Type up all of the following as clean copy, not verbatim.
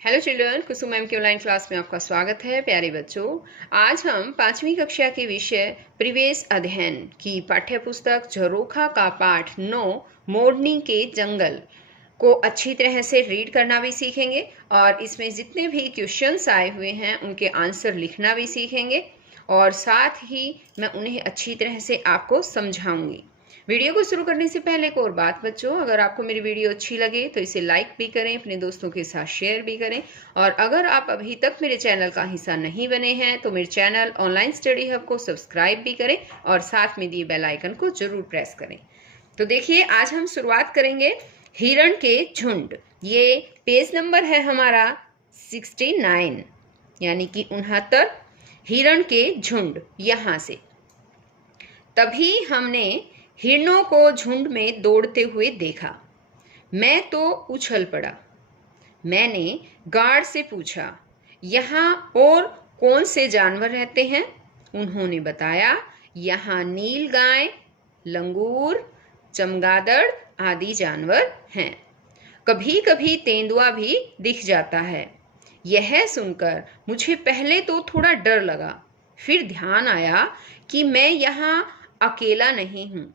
Hello children, कुसुम ma'am की online class में आपका स्वागत है। प्यारे बच्चों, आज हम 5वीं कक्षा के विषय परिवेश अध्ययन की पाठ्य पुस्तक झरोखा का पाठ 9 मोरनी के जंगल को अच्छी तरह से रीड करना भी सीखेंगे और इसमें जितने भी क्वेश्चंस आए हुए हैं उनके आंसर लिखना भी सीखेंगे और साथ ही मैं उन्हें अच्छी तरह से आपको समझाऊंगी। वीडियो को शुरू करने से पहले एक और बात बच्चों, अगर आपको मेरी वीडियो अच्छी लगे तो इसे लाइक भी करें, अपने दोस्तों के साथ शेयर भी करें और अगर आप अभी तक मेरे चैनल का हिस्सा नहीं बने हैं तो मेरे चैनल ऑनलाइन स्टडी हब को सब्सक्राइब भी करें और साथ में दिए बेल आइकन को जरूर प्रेस करें। तो देखिए, आज हम शुरुआत करेंगे हिरण के झुंड। ये पेज नंबर है हमारा 69 यानी कि 69। हिरण के झुंड। यहाँ से तभी हमने हिरणों को झुंड में दौड़ते हुए देखा। मैं तो उछल पड़ा। मैंने गार्ड से पूछा, यहाँ और कौन से जानवर रहते हैं? उन्होंने बताया, यहाँ नील गाय, लंगूर, चमगादड़ आदि जानवर हैं। कभी कभी तेंदुआ भी दिख जाता है। यह सुनकर मुझे पहले तो थोड़ा डर लगा, फिर ध्यान आया कि मैं यहाँ अकेला नहीं हूँ।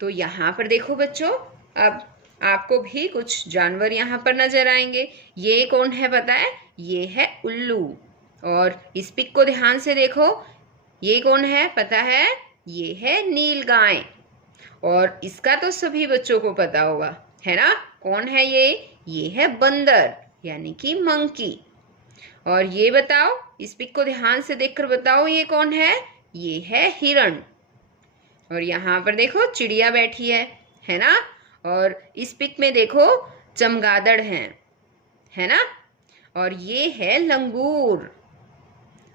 तो यहाँ पर देखो बच्चों, अब आपको भी कुछ जानवर यहाँ पर नजर आएंगे। ये कौन है पता है? ये है उल्लू। और इस पिक को ध्यान से देखो, ये कौन है पता है? ये है नील गाय। और इसका तो सभी बच्चों को पता होगा, है ना? कौन है ये? ये है बंदर यानी कि मंकी। और ये बताओ, इस पिक को ध्यान से देखकर बताओ, ये कौन है? ये है हिरण। और यहाँ पर देखो चिड़िया बैठी है ना? और इस पिक में देखो चमगादड़ है ना? और ये है लंगूर।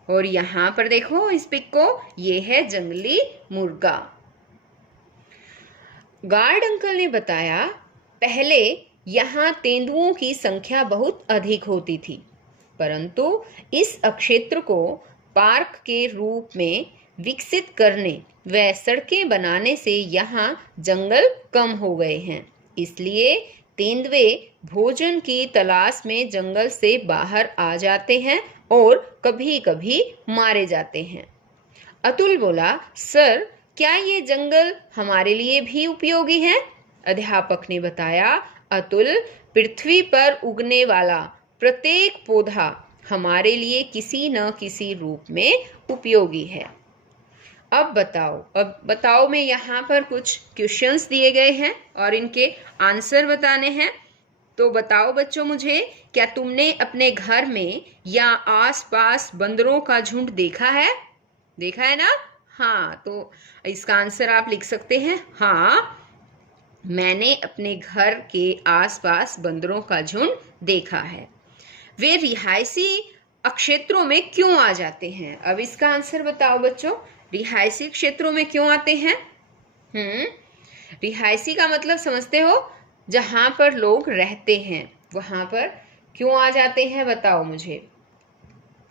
और यहाँ पर देखो इस पिक को, ये है जंगली मुर्गा। गार्ड अंकल ने बताया, पहले यहाँ तेंदुओं की संख्या बहुत अधिक होती थी, परंतु इस क्षेत्र को पार्क के रूप में विकसित करने व सड़कें बनाने से यहाँ जंगल कम हो गए हैं। इसलिए तेंदुए भोजन की तलाश में जंगल से बाहर आ जाते हैं और कभी कभी मारे जाते हैं। अतुल बोला, सर क्या ये जंगल हमारे लिए भी उपयोगी है? अध्यापक ने बताया, अतुल, पृथ्वी पर उगने वाला प्रत्येक पौधा हमारे लिए किसी न किसी रूप में उपयोगी है। अब बताओ में यहाँ पर कुछ क्वेश्चंस दिए गए हैं और इनके आंसर बताने हैं। तो बताओ बच्चों मुझे, क्या तुमने अपने घर में या आसपास बंदरों का झुंड देखा है? देखा है ना? हाँ, तो इसका आंसर आप लिख सकते हैं, हाँ, मैंने अपने घर के आसपास बंदरों का झुंड देखा है। वे रिहायशी क्षेत्रों में क्यों आ जाते हैं? अब इसका आंसर बताओ बच्चों, रिहायशी क्षेत्रों में क्यों आते हैं? रिहायशी का मतलब समझते हो? जहां पर लोग रहते हैं वहां पर क्यों आ जाते हैं? बताओ मुझे।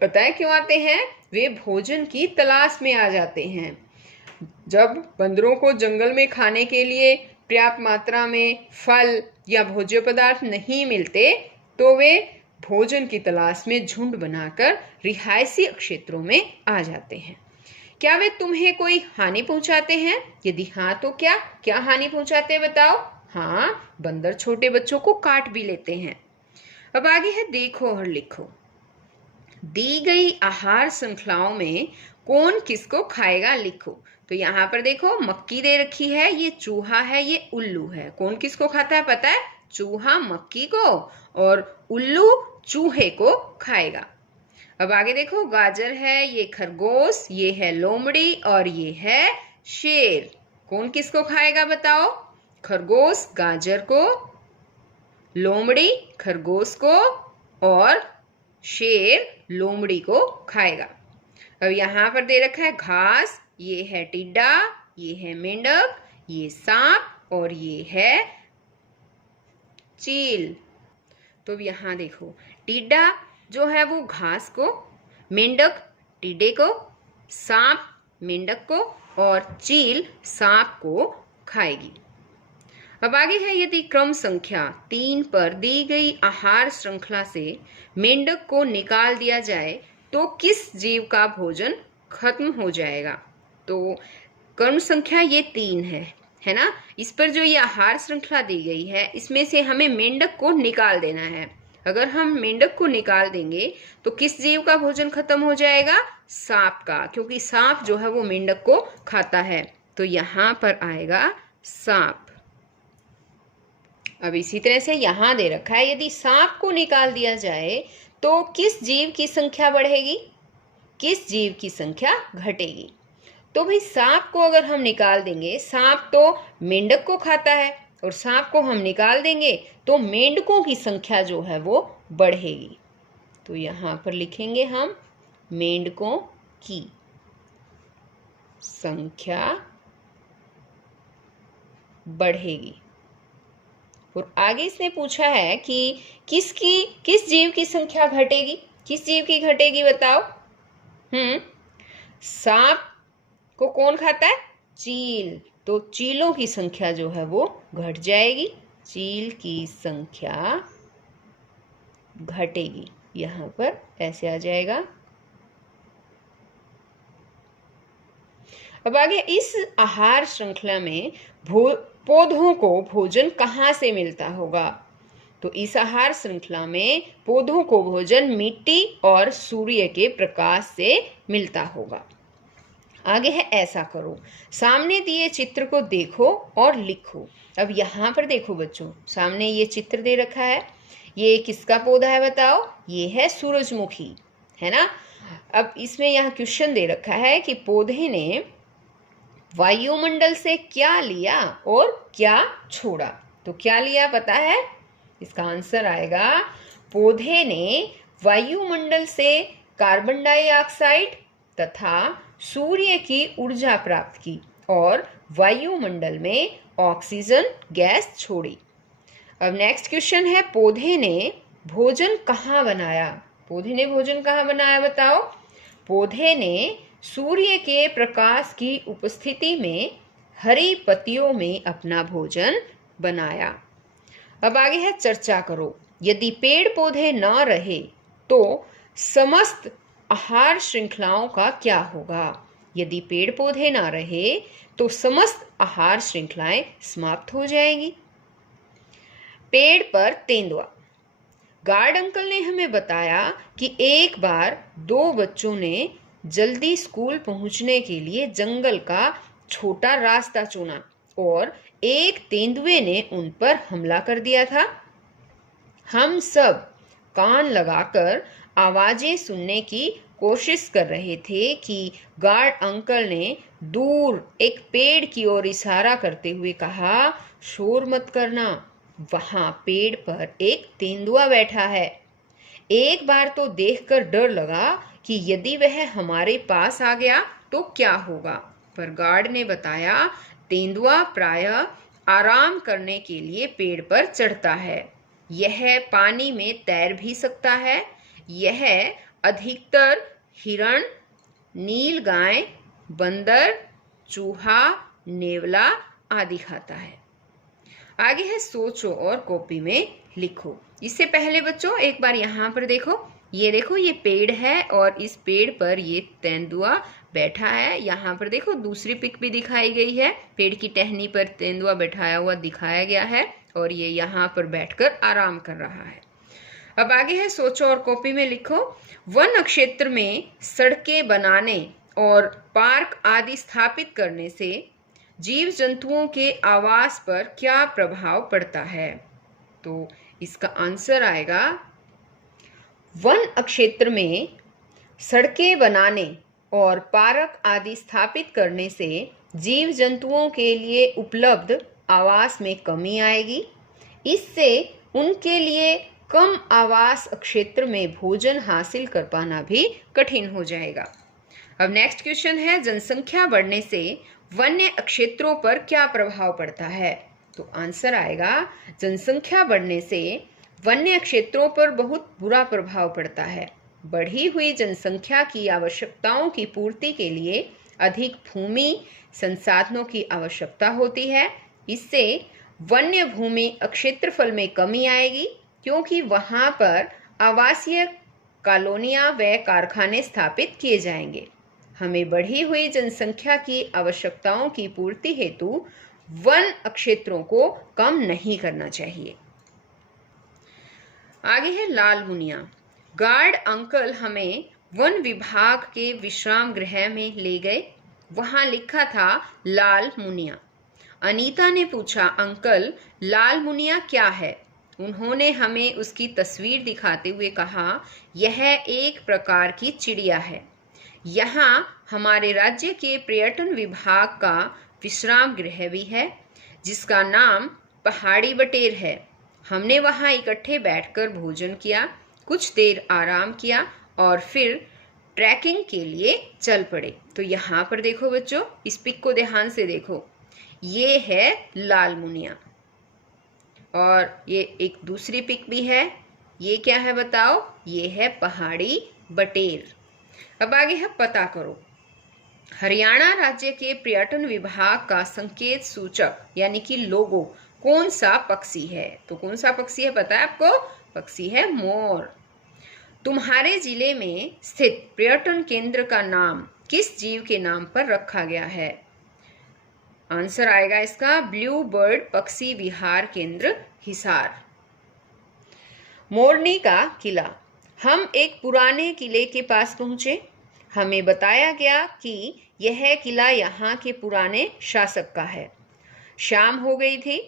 पता है क्यों आते हैं? वे भोजन की तलाश में आ जाते हैं। जब बंदरों को जंगल में खाने के लिए पर्याप्त मात्रा में फल या भोज्य पदार्थ नहीं मिलते तो वे भोजन की तलाश में झुंड बनाकर रिहायशी क्षेत्रों में आ जाते हैं। क्या वे तुम्हें कोई हानि पहुंचाते हैं? यदि हाँ तो क्या क्या हानि पहुंचाते हैं बताओ? हाँ, बंदर छोटे बच्चों को काट भी लेते हैं। अब आगे है, देखो और लिखो। दी गई आहार श्रृंखलाओं में कौन किसको खाएगा? लिखो। तो यहाँ पर देखो मक्की दे रखी है, ये चूहा है, ये उल्लू है। कौन किसको खाता है पता है? चूहा मक्की को और उल्लू चूहे को खाएगा। अब आगे देखो, गाजर है, ये खरगोश, ये है लोमड़ी और ये है शेर। कौन किसको खाएगा बताओ? खरगोश गाजर को, लोमड़ी खरगोश को और शेर लोमड़ी को खाएगा। अब यहाँ पर दे रखा है घास, ये है टिड्डा, ये है मेंढक, ये सांप और ये है चील। तो यहाँ देखो, टिड्डा जो है वो घास को, मेंढक टिड्डे को, सांप मेंढक को और चील सांप को खाएगी। अब आगे है, यदि क्रम संख्या 3 पर दी गई आहार श्रृंखला से मेंढक को निकाल दिया जाए तो किस जीव का भोजन खत्म हो जाएगा। तो क्रम संख्या ये 3 है ना। इस पर जो ये आहार श्रृंखला दी गई है, इसमें से हमें मेंढक को निकाल देना है। अगर हम मेंढक को निकाल देंगे तो किस जीव का भोजन खत्म हो जाएगा, सांप का, क्योंकि सांप जो है वो मेंढक को खाता है। तो यहाँ पर आएगा सांप। अब इसी तरह से यहाँ दे रखा है, यदि सांप को निकाल दिया जाए तो किस जीव की संख्या बढ़ेगी, किस जीव की संख्या घटेगी। तो भाई सांप को अगर हम निकाल देंगे, सांप तो मेंढक को खाता है, और सांप को हम निकाल देंगे तो मेंढकों की संख्या जो है वो बढ़ेगी। तो यहाँ पर लिखेंगे हम मेंढकों की संख्या बढ़ेगी। और आगे इसने पूछा है कि किस जीव की संख्या घटेगी, किस जीव की घटेगी बताओ। सांप को कौन खाता है, चील, तो चीलों की संख्या जो है वो घट जाएगी, चील की संख्या घटेगी। यहाँ पर ऐसे आ जाएगा। अब आगे, इस आहार श्रृंखला में पौधों को भोजन कहाँ से मिलता होगा। तो इस आहार श्रृंखला में पौधों को भोजन मिट्टी और सूर्य के प्रकाश से मिलता होगा। आगे है, ऐसा करो, सामने दिए चित्र को देखो और लिखो। अब यहाँ पर देखो बच्चों, सामने ये चित्र दे रखा है, ये किसका पौधा है बताओ, ये है सूरजमुखी, है ना। अब इसमें यहाँ क्वेश्चन दे रखा है कि पौधे ने वायुमंडल से क्या लिया और क्या छोड़ा। तो क्या लिया पता है, इसका आंसर आएगा, पौधे ने वायुमंडल से कार्बन डाइऑक्साइड तथा सूर्य की ऊर्जा प्राप्त की और वायुमंडल में ऑक्सीजन गैस छोड़ी। अब नेक्स्ट क्वेश्चन है, पौधे ने भोजन कहाँ बनाया। पौधे ने भोजन कहाँ बनाया बताओ। पौधे ने सूर्य के प्रकाश की उपस्थिति में हरी पत्तियों में अपना भोजन बनाया। अब आगे है, चर्चा करो, यदि पेड़ पौधे न रहे तो समस्त आहार श्रृंखलाओं का क्या होगा। यदि पेड़ पौधे ना रहे तो समस्त आहार श्रृंखलाएं समाप्त हो जाएंगी। पेड़ पर तेंदुआ। गार्ड अंकल ने हमें बताया कि एक बार 2 बच्चों ने जल्दी स्कूल पहुंचने के लिए जंगल का छोटा रास्ता चुना और एक तेंदुए ने उन पर हमला कर दिया था। हम सब कान लगाकर आवाजें सुनने की कोशिश कर रहे थे कि गार्ड अंकल ने दूर एक पेड़ की ओर इशारा करते हुए कहा, शोर मत करना, वहां पेड़ पर एक तेंदुआ बैठा है। एक बार तो देखकर डर लगा कि यदि वह हमारे पास आ गया तो क्या होगा, पर गार्ड ने बताया, तेंदुआ प्रायः आराम करने के लिए पेड़ पर चढ़ता है। यह पानी में तैर भी सकता है। यह अधिकतर हिरण, नीलगाय, बंदर, चूहा, नेवला आदि खाता है। आगे है, सोचो और कॉपी में लिखो। इससे पहले बच्चों एक बार यहाँ पर देखो, ये देखो ये पेड़ है और इस पेड़ पर ये तेंदुआ बैठा है। यहाँ पर देखो दूसरी पिक भी दिखाई गई है, पेड़ की टहनी पर तेंदुआ बैठाया हुआ दिखाया गया है और ये यहाँ पर बैठकर आराम कर रहा है। अब आगे है, सोचो और कॉपी में लिखो। वन क्षेत्र में सड़कें बनाने और पार्क आदि स्थापित करने से जीव जंतुओं के आवास पर क्या प्रभाव पड़ता है। तो इसका आंसर आएगा, वन क्षेत्र में सड़कें बनाने और पार्क आदि स्थापित करने से जीव जंतुओं के लिए उपलब्ध आवास में कमी आएगी। इससे उनके लिए कम आवास क्षेत्र में भोजन हासिल कर पाना भी कठिन हो जाएगा। अब नेक्स्ट क्वेश्चन है, जनसंख्या बढ़ने से वन्य क्षेत्रों पर क्या प्रभाव पड़ता है। तो आंसर आएगा, जनसंख्या बढ़ने से वन्य क्षेत्रों पर बहुत बुरा प्रभाव पड़ता है। बढ़ी हुई जनसंख्या की आवश्यकताओं की पूर्ति के लिए अधिक भूमि संसाधनों की आवश्यकता होती है। इससे वन्य भूमि क्षेत्रफल में कमी आएगी क्योंकि वहां पर आवासीय कॉलोनियां व कारखाने स्थापित किए जाएंगे। हमें बढ़ी हुई जनसंख्या की आवश्यकताओं की पूर्ति हेतु वन क्षेत्रों को कम नहीं करना चाहिए। आगे है लाल मुनिया। गार्ड अंकल हमें वन विभाग के विश्राम गृह में ले गए। वहां लिखा था लाल मुनिया। अनीता ने पूछा, अंकल लाल मुनिया क्या है? उन्होंने हमें उसकी तस्वीर दिखाते हुए कहा, यह एक प्रकार की चिड़िया है। यहाँ हमारे राज्य के पर्यटन विभाग का विश्राम गृह भी है जिसका नाम पहाड़ी बटेर है। हमने वहाँ इकट्ठे बैठकर भोजन किया, कुछ देर आराम किया और फिर ट्रैकिंग के लिए चल पड़े। तो यहाँ पर देखो बच्चों, इस पिक को ध्यान से देखो, ये है लाल मुनिया और ये एक दूसरी पिक भी है। ये क्या है बताओ? ये है पहाड़ी बटेर। अब आगे है पता करो। हरियाणा राज्य के पर्यटन विभाग का संकेत सूचक यानी कि लोगो कौन सा पक्षी है? तो कौन सा पक्षी है पता है आपको? पक्षी है मोर। तुम्हारे जिले में स्थित पर्यटन केंद्र का नाम किस जीव के नाम पर रखा गया है? आंसर आएगा इसका ब्लू बर्ड पक्षी विहार केंद्र हिसार। मोरनी का किला। हम एक पुराने किले के पास पहुंचे। हमें बताया गया कि यह किला यहाँ के पुराने शासक का है। शाम हो गई थी,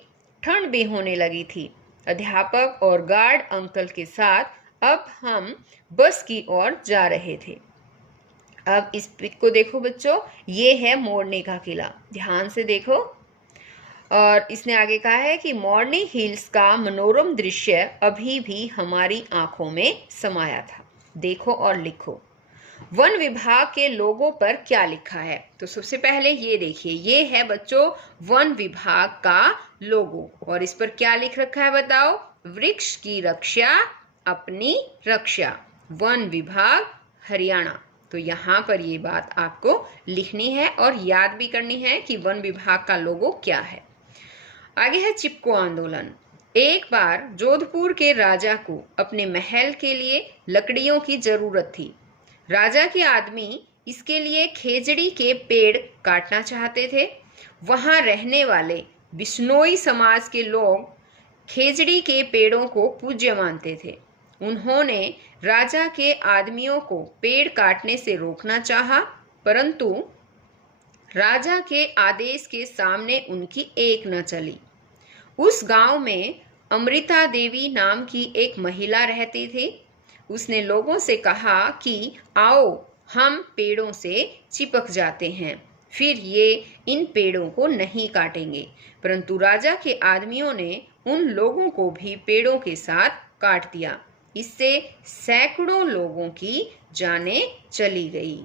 ठंड भी होने लगी थी। अध्यापक और गार्ड अंकल के साथ अब हम बस की ओर जा रहे थे। अब इस पिक को देखो बच्चों, ये है मोरनी का किला, ध्यान से देखो। और इसने आगे कहा है कि मोरनी हिल्स का मनोरम दृश्य अभी भी हमारी आंखों में समाया था। देखो और लिखो। वन विभाग के लोगों पर क्या लिखा है? तो सबसे पहले ये देखिए, ये है बच्चों वन विभाग का लोगो और इस पर क्या लिख रखा है बताओ? वृक्ष की रक्षा अपनी रक्षा, वन विभाग हरियाणा। तो यहाँ पर ये बात आपको लिखनी है और याद भी करनी है कि वन विभाग का लोगो क्या है। आगे है चिपको आंदोलन। एक बार जोधपुर के राजा को अपने महल के लिए लकड़ियों की जरूरत थी। राजा के आदमी इसके लिए खेजड़ी के पेड़ काटना चाहते थे। वहां रहने वाले बिश्नोई समाज के लोग खेजड़ी के पेड़ों को पूज्य मानते थे। उन्होंने राजा के आदमियों को पेड़ काटने से रोकना चाहा, परंतु राजा के आदेश के सामने उनकी एक न चली। उस गांव में अमृता देवी नाम की एक महिला रहती थी। उसने लोगों से कहा कि आओ हम पेड़ों से चिपक जाते हैं, फिर ये इन पेड़ों को नहीं काटेंगे। परंतु राजा के आदमियों ने उन लोगों को भी पेड़ों के साथ काट दिया। इससे सैकड़ों लोगों की जानें चली गई।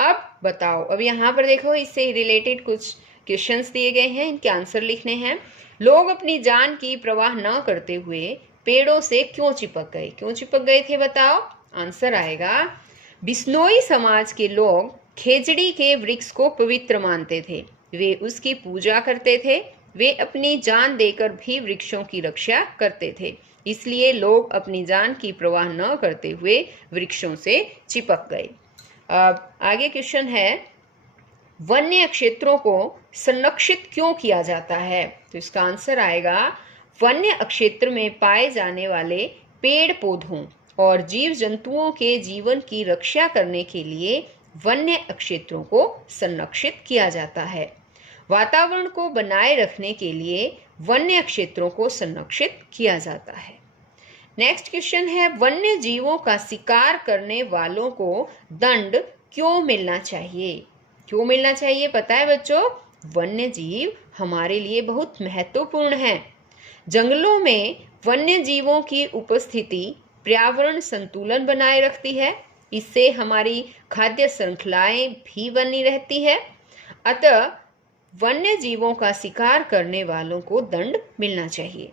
अब बताओ, अब यहाँ पर देखो, इससे रिलेटेड कुछ क्वेश्चंस दिए गए हैं, इनके आंसर लिखने हैं। लोग अपनी जान की परवाह न करते हुए पेड़ों से क्यों चिपक गए? क्यों चिपक गए थे बताओ? आंसर आएगा बिश्नोई समाज के लोग खेजड़ी के वृक्ष को पवित्र मानते थे। वे उसकी पूजा करते थे। वे अपनी जान देकर भी वृक्षों की रक्षा करते थे। इसलिए लोग अपनी जान की परवाह न करते हुए वृक्षों से चिपक गए। अब आगे क्वेश्चन है, वन्य क्षेत्रों को संरक्षित क्यों किया जाता है? तो इसका आंसर आएगा वन्य क्षेत्र में पाए जाने वाले पेड़ पौधों और जीव जंतुओं के जीवन की रक्षा करने के लिए वन्य क्षेत्रों को संरक्षित किया जाता है। वातावरण को बनाए रखने के लिए वन्य क्षेत्रों को संरक्षित किया जाता है। नेक्स्ट क्वेश्चन है, वन्य जीवों का शिकार करने वालों को दंड क्यों मिलना चाहिए? क्यों मिलना चाहिए पता है बच्चों? वन्य जीव हमारे लिए बहुत महत्वपूर्ण है। जंगलों में वन्य जीवों की उपस्थिति पर्यावरण संतुलन बनाए रखती है। इससे हमारी खाद्य श्रृंखलाएं भी बनी रहती है। अतः वन्य जीवों का शिकार करने वालों को दंड मिलना चाहिए।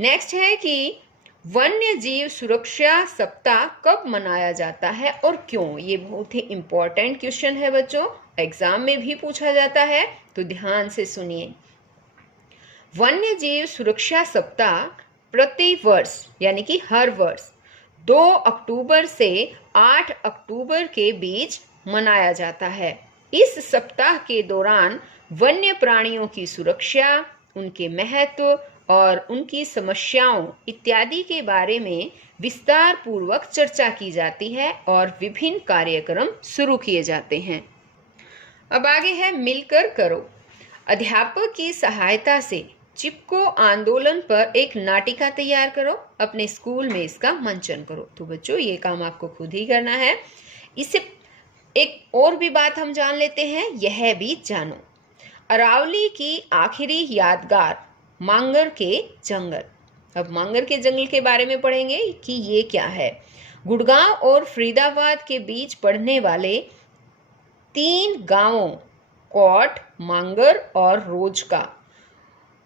नेक्स्ट है कि वन्य जीव सुरक्षा सप्ताह कब मनाया जाता है और क्यों? ये बहुत ही इंपॉर्टेंट क्वेश्चन है बच्चों, एग्जाम में भी पूछा जाता है, तो ध्यान से सुनिए। वन्य जीव सुरक्षा सप्ताह प्रति वर्ष यानी कि हर वर्ष 2 अक्टूबर से 8 अक्टूबर के बीच मनाया जाता है। इस सप्ताह के दौरान वन्य प्राणियों की सुरक्षा, उनके महत्व और उनकी समस्याओं इत्यादि के बारे में विस्तार पूर्वक चर्चा की जाती है और विभिन्न कार्यक्रम शुरू किए जाते हैं। अब आगे है मिलकर करो। अध्यापक की सहायता से चिपको आंदोलन पर एक नाटिका तैयार करो, अपने स्कूल में इसका मंचन करो। तो बच्चों ये काम आपको खुद ही करना है। इससे एक और भी बात हम जान लेते हैं, यह भी जानो। अरावली की आखिरी यादगार मांगर के जंगल। अब मांगर के जंगल के बारे में पढ़ेंगे कि ये क्या है। गुड़गांव और फरीदाबाद के बीच पड़ने वाले 3 गांवों कोट, मांगर और रोजका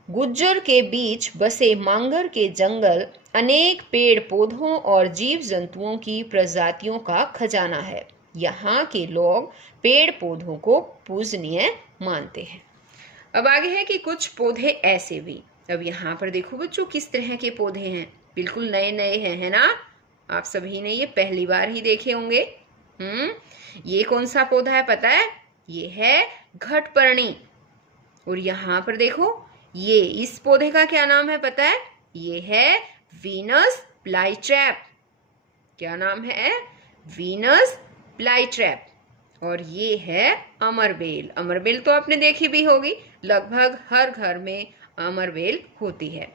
गुज्जर के बीच बसे मांगर के जंगल अनेक पेड़ पौधों और जीव जंतुओं की प्रजातियों का खजाना है। यहाँ के लोग पेड़ पौधों को पूजनीय मानते हैं। अब आगे है कि कुछ पौधे ऐसे भी। अब यहाँ पर देखो बच्चों किस तरह के पौधे हैं, बिल्कुल नए नए हैं, है ना। आप सभी ने ये पहली बार ही देखे होंगे। ये कौन सा पौधा है पता है? ये है घटपर्णी। और यहाँ पर देखो ये इस पौधे का क्या नाम है पता है? ये है वीनस फ्लाईट्रैप। क्या नाम है? Venus flytrap. और ये है अमरबेल। अमरबेल तो आपने देखी भी होगी, लगभग हर घर में अमरबेल होती है।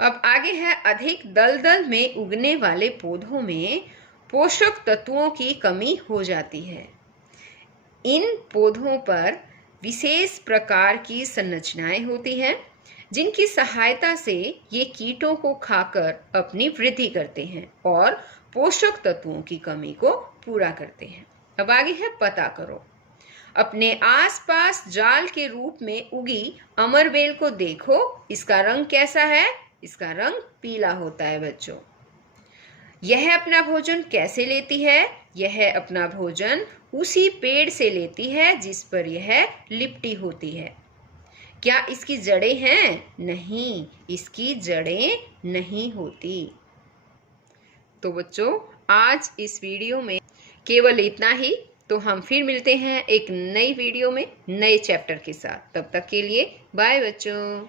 अब आगे है अधिक दलदल में उगने वाले पौधों में पोषक तत्वों की कमी हो जाती है। इन पौधों पर विशेष प्रकार की संरचनाएं होती हैं जिनकी सहायता से ये कीटों को खाकर अपनी वृद्धि करते हैं और पोषक तत्वों की कमी को पूरा करते हैं। अब आगे है पता करो। अपने आसपास जाल के रूप में उगी अमरबेल को देखो, इसका रंग कैसा है? इसका रंग पीला होता है बच्चों। यह अपना भोजन कैसे लेती है? यह अपना भोजन उसी पेड़ से लेती है जिस पर यह लिपटी होती है। क्या इसकी जड़ें हैं? नहीं, इसकी जड़ें नहीं होती। तो बच्चों आज इस वीडियो में केवल इतना ही। तो हम फिर मिलते हैं एक नई वीडियो में नए चैप्टर के साथ। तब तक के लिए बाय बच्चों।